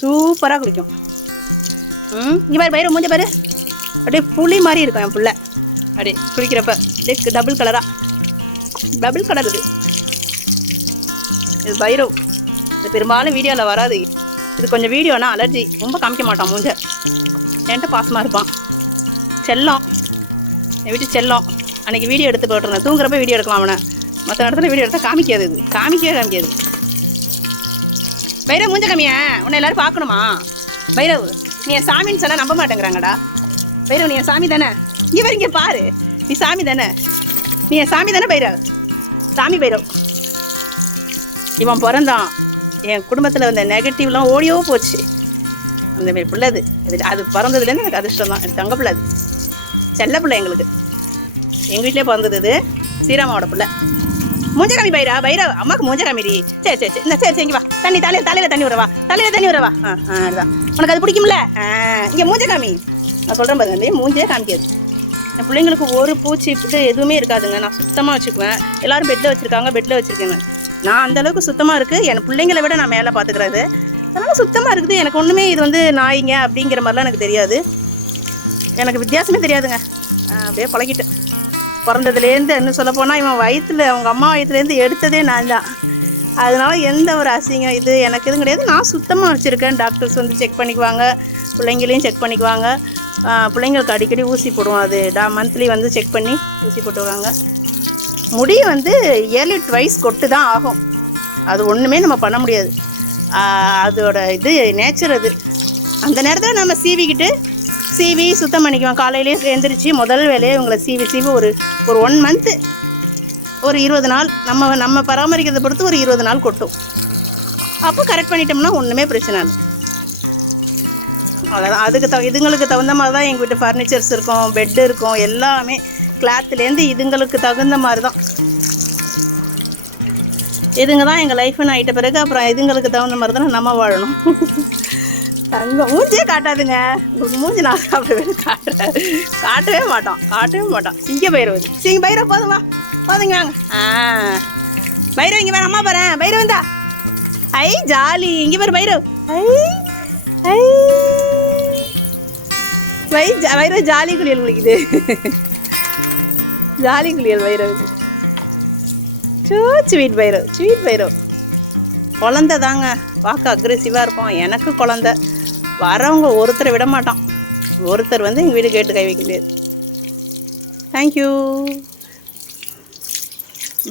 சூப்பராக குளிக்கும். இங்கே பாரு பைரவ் மூஞ்ச பாரு, அப்படியே புளி மாதிரி இருக்கும் என் பிள்ளை. அப்படியே குளிக்கிறப்ப அப்படியே டபுள் கலர் இது பைரவ். இது பெரும்பாலும் வீடியோவில் வராது. இது கொஞ்சம் வீடியோனா அலர்ஜி, ரொம்ப காமிக்க மாட்டான் மூஞ்ச. என்கிட்ட பாசமாக இருப்பான். செல்லம், என் வீட்டு செல்லம். அன்றைக்கி வீடியோ எடுத்து போட்டுருந்தேன். தூங்குறப்ப வீடியோ எடுக்கலாம் அவனை. மற்ற இடத்துல வீடியோ எடுத்தால் காமிக்காது. இது காமிக்காது. பைரவ் மூஞ்ச காமியா, உன்னை எல்லோரும் பார்க்கணுமா? பைரவ் நீ என் சாமின்னு சொன்னால் நம்ப மாட்டேங்கிறாங்கடா. பைரவ் நீ என் சாமி தானே? இங்கே பாரு, நீ சாமி தானே? நீ என் சாமி தானே பைரவ்? சாமி பைரவ். இவன் பிறந்தான், என் குடும்பத்தில் வந்த நெகட்டிவ்லாம் ஓடியோ போச்சு. அந்த மாதிரி பிள்ளை அது பிறந்ததுலேருந்து எனக்கு அதிர்ஷ்டம் தான். எனக்கு தங்க பிள்ளை, அது செல்ல பிள்ளை. எங்களுக்கு எங்கள் வீட்டிலே பிறந்தது. இது ஸ்ரீராமாவோட பிள்ளை. மூஞ்ச காமி பைரவ், அம்மாவுக்கு மூஞ்ச காமிடி. சரி இந்த சரி இங்கே வா. தலையில் தண்ணி விடவா, அதுதான் உனக்கு அது பிடிக்கும்ல. இங்கே மூஞ்ச காமி. நான் சொல்கிறேன் பாருங்க, மூஞ்சே காமிக்காது. என் பிள்ளைங்களுக்கு ஒரு பூச்சி இது எதுவுமே இருக்காதுங்க. நான் சுத்தமாக வச்சுக்குவேன். எல்லோரும் பெட்டில் வச்சுருக்கேங்க. நான் அந்தளவுக்கு சுத்தமாக இருக்குது. என் பிள்ளைங்களை விட நான் மேலே பார்த்துக்கிறது. அதனால் சுத்தமாக இருக்குது. எனக்கு ஒன்றுமே இது வந்து நாய்ங்க அப்படிங்கிற மாதிரிலாம் எனக்கு தெரியாது. எனக்கு வித்தியாசமே தெரியாதுங்க. அப்படியே பழகிட்டேன் பிறந்ததுலேருந்து. இன்னும் சொல்லப்போனால் இவன் வயிற்றில், அவங்க அம்மா வயிற்றுலேருந்து எடுத்ததே நான் தான். அதனால் எந்த ஒரு அசிங்கம் இது எனக்கு எதுவும் கிடையாது. நான் சுத்தமாக வச்சுருக்கேன். டாக்டர்ஸ் வந்து செக் பண்ணிக்குவாங்க, பிள்ளைங்களையும் செக் பண்ணிக்குவாங்க. பிள்ளைங்களுக்கு அடிக்கடி ஊசி போடுவோம். அது மந்த்லி வந்து செக் பண்ணி ஊசி போட்டுவாங்க. முடி வந்து இயர்லி ட்வைஸ் கொட்டு தான் ஆகும். அது ஒன்றுமே நம்ம பண்ண முடியாது. அதோட இது நேச்சர். அது அந்த நேரத்தில் நம்ம சீவி சுத்தம் பண்ணிக்குவோம். காலையிலே எழுந்திரிச்சு முதல் வேலையை இவங்களை சீவி ஒரு 1 மந்த்து, ஒரு 20 நாள் நம்ம பராமரிக்கிறதை பொறுத்து ஒரு 20 நாள் கொட்டும். அப்போ கரெக்ட் பண்ணிட்டோம்னா ஒன்றுமே பிரச்சனை இல்லை. அவ்வளோதான். அதுக்கு இதுங்களுக்கு தகுந்த மாதிரி தான் எங்கள் வீட்டு ஃபர்னிச்சர்ஸ் இருக்கும், பெட்டு இருக்கும். எல்லாமே கிளாத்துலேருந்து இதுங்களுக்கு தகுந்த மாதிரி தான். இதுங்க தான் எங்கள் லைஃப்னு ஆகிட்ட பிறகு அப்புறம் இதுங்களுக்கு தகுந்த மாதிரி தானே நம்ம வாழணும். அங்கே மூஞ்சியே காட்டாதுங்க. உங்களுக்கு மூஞ்சி நான் காட்டவே மாட்டோம். இங்கே பைரவ் இங்கே பைரவ் போதுங்க வாங்க. பைரவ் இங்கே வேறு அம்மா பாறேன். பைரவ் வந்தா ஐ ஜாலி. இங்கே பாரு பைரவ். பைரவ் ஜாலி குளியல் குளிக்குது. ஜாலி குளியல் பைரவுக்கு. ஸ்வீட் பைரவ். குழந்தை தாங்க, பார்க்க அக்ரெசிவாக இருப்போம். எனக்கு குழந்தை. வரவங்க ஒருத்தரை விட மாட்டான். ஒருத்தர் வந்து எங்கள் வீடு கேட்டு கை வைக்க முடியாது. தேங்க்யூ.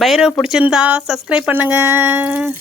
பைரவ் பிடிச்சிருந்தா சப்ஸ்கிரைப் பண்ணுங்கள்.